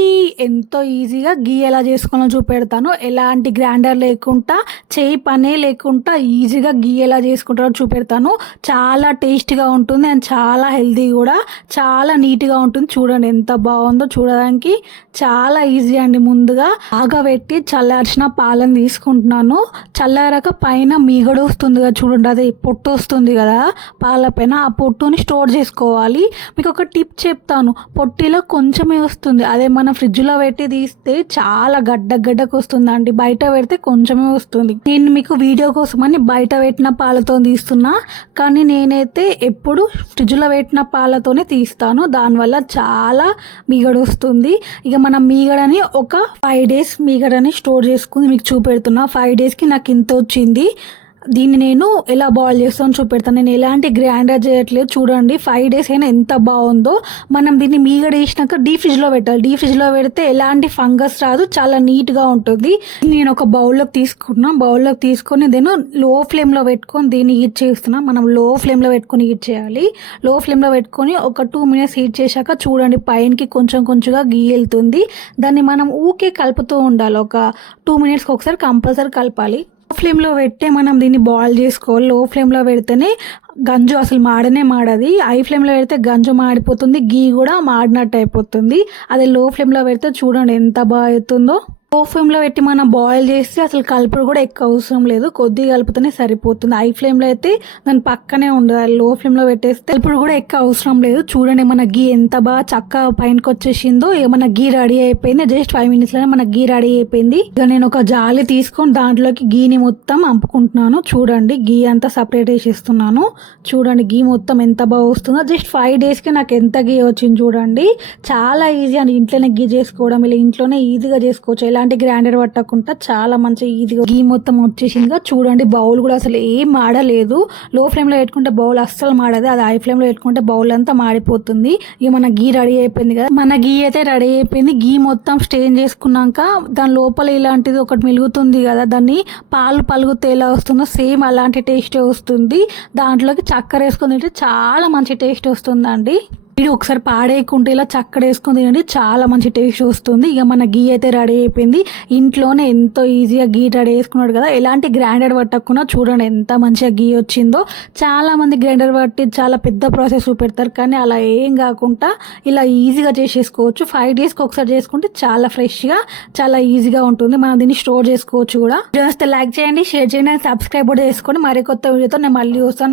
మీకు ఎంతో ఈజీగా గీ ఎలా చేసుకోవాలో చూపెడతాను ఎలాంటి గ్రైండర్ లేకుండా చేయి పనే లేకుండా ఈజీగా గీ ఎలా చేసుకుంటారో చూపెడతాను. చాలా టేస్ట్గా ఉంటుంది అండ్ చాలా హెల్తీ కూడా. చాలా నీట్గా ఉంటుంది. చూడండి ఎంత బాగుందో చూడడానికి. చాలా ఈజీ అండి. ముందుగా ఆగబెట్టి చల్లార్చిన పాలను తీసుకుంటున్నాను. చల్లారాక పైన మీగడు వస్తుంది కదా చూడండి అదే పొట్టు వస్తుంది కదా పాల పైన. ఆ పొట్టుని స్టోర్ చేసుకోవాలి. మీకు ఒక టిప్ చెప్తాను. పొట్టిలో కొంచెమే వస్తుంది. అదే మనం ఫ్రిడ్జ్లో పెట్టి తీస్తే చాలా గడ్డ గడ్డకు వస్తుంది అండి బయట పెడితే కొంచెమే వస్తుంది. నేను మీకు వీడియో కోసమని బయట పెట్టిన పాలతో తీస్తున్నా. కానీ నేనైతే ఎప్పుడు ఫ్రిడ్జ్లో పెట్టిన పాలతోనే తీస్తాను. దానివల్ల చాలా మీగడ వస్తుంది. ఇక మనం మీగడని ఒక ఫైవ్ డేస్ మీగడని స్టోర్ చేసుకుని మీకు చూపెడుతున్నా. ఫైవ్ డేస్కి నాకు ఇంత వచ్చింది. దీన్ని నేను ఎలా బాయిల్ చేస్తాను చూపెడతాను. నేను ఎలాంటి గ్రైండర్ చేయట్లేదు. చూడండి ఫైవ్ డేస్ అయినా ఎంత బాగుందో. మనం దీన్ని మీగడ వేసినాక డీ ఫ్రిడ్జ్లో పెట్టాలి. డీ ఫ్రిడ్జ్లో పెడితే ఎలాంటి ఫంగస్ రాదు. చాలా నీట్గా ఉంటుంది. నేను ఒక బౌల్లోకి తీసుకున్నా. బౌల్లోకి తీసుకొని నేను లో ఫ్లేమ్లో పెట్టుకొని దీన్ని హీట్ చేస్తున్నా. మనం లో ఫ్లేమ్లో పెట్టుకొని హీట్ చేయాలి. లో ఫ్లేమ్లో పెట్టుకొని ఒక టూ మినిట్స్ హీట్ చేశాక చూడండి పైనకి కొంచెం కొంచెంగా గీ వెళ్తుంది. దాన్ని మనం ఊకే కలుపుతూ ఉండాలి. ఒక టూ మినిట్స్కి ఒకసారి కంపల్సరీ కలపాలి. ఫ్లేమ్లో పెట్టే మనం దీన్ని బాయిల్ చేసుకోవాలి. లో ఫ్లేమ్లో పెడితేనే గంజు అసలు మాడనే మాడది. హై ఫ్లేమ్లో పెడితే గంజు మాడిపోతుంది. గీ కూడా మాడినట్టు అయిపోతుంది. అదే లో ఫ్లేమ్లో పెడితే చూడండి ఎంత బాగా అవుతుందో లో ఫ్లేమ్లో పెట్టి మనం బాయిల్ చేస్తే అసలు కలుపుడు కూడా ఎక్కువ అవసరం లేదు. కొద్దిగా కలిపితేనే సరిపోతుంది. హై ఫ్లేమ్లో అయితే దాని పక్కనే ఉండదు. లో ఫ్లేమ్లో పెట్టేస్తే కలుపుడు కూడా ఎక్కువ అవసరం లేదు. చూడండి మన గీ ఎంత బాగా చక్కగా పైనకి వచ్చేసిందో మన గీ రెడీ అయిపోయింది? జస్ట్ ఫైవ్ మినిట్స్లోనే మన గీ రెడీ అయిపోయింది. ఇక నేను ఒక జాలి తీసుకొని దాంట్లోకి గీని మొత్తం అంపుకుంటున్నాను. చూడండి గీ అంతా సపరేట్ వేసేస్తున్నాను. చూడండి గీ మొత్తం ఎంత బాగా వస్తుందో. జస్ట్ ఫైవ్ డేస్కి నాకు ఎంత గీ వచ్చింది చూడండి. చాలా ఈజీ అండి ఇంట్లోనే గీ చేసుకోవడం ఇలా ఇంట్లోనే ఈజీగా చేసుకోవచ్చు. ఇలా ఎలాంటి గ్రైండర్ పట్టకుండా చాలా మంచి ఈజీగా గీ మొత్తం వచ్చేసిందిగా చూడండి. బౌల్ కూడా అసలు ఏం మాడలేదు లో ఫ్లేమ్లో పెట్టుకుంటే బౌల్ అస్సలు మాడదు. అది హై ఫ్లేమ్లో పెట్టుకుంటే బౌల్ అంతా మాడిపోతుంది. ఇక మన గీ రెడీ అయిపోయింది కదా. మన గీ అయితే రెడీ అయిపోయింది. గీ మొత్తం స్టేన్ చేసుకున్నాక దాని లోపల ఇలాంటిది ఒకటి మిలుగుతుంది కదా. దాన్ని పాలు పలుగుతే ఎలా వస్తుందో సేమ్ అలాంటి టేస్టే వస్తుంది. దాంట్లోకి చక్కెర వేసుకొని తింటే చాలా మంచి టేస్ట్ వస్తుందండి. ఇది ఒకసారి పాడేయకుంటే ఇలా చక్కడ వేసుకుని తినండి చాలా మంచి టేస్ట్ వస్తుంది. ఇక మన గీ అయితే రెడీ అయిపోయింది. ఇంట్లోనే ఎంతో ఈజీగా గీ రెడీ చేసుకున్నాడు కదా. ఎలాంటి గ్రైండర్ పట్టకుండా చూడండి ఎంత మంచిగా గీ వచ్చిందో. చాలా మంది గ్రైండర్ పట్టి చాలా పెద్ద ప్రాసెస్ చూపెడతారు కానీ అలా ఏం కాకుండా ఇలా ఈజీగా చేసేసుకోవచ్చు. ఫైవ్ డేస్కి ఒకసారి చేసుకుంటే చాలా ఫ్రెష్గా చాలా ఈజీగా ఉంటుంది. మనం దీన్ని స్టోర్ చేసుకోవచ్చు కూడా. జస్ట్ లైక్ చేయండి షేర్ చేయండి సబ్స్క్రైబ్ కూడా చేసుకోండి. మరి కొత్త వీడియోతో నేను మళ్ళీ వస్తాను.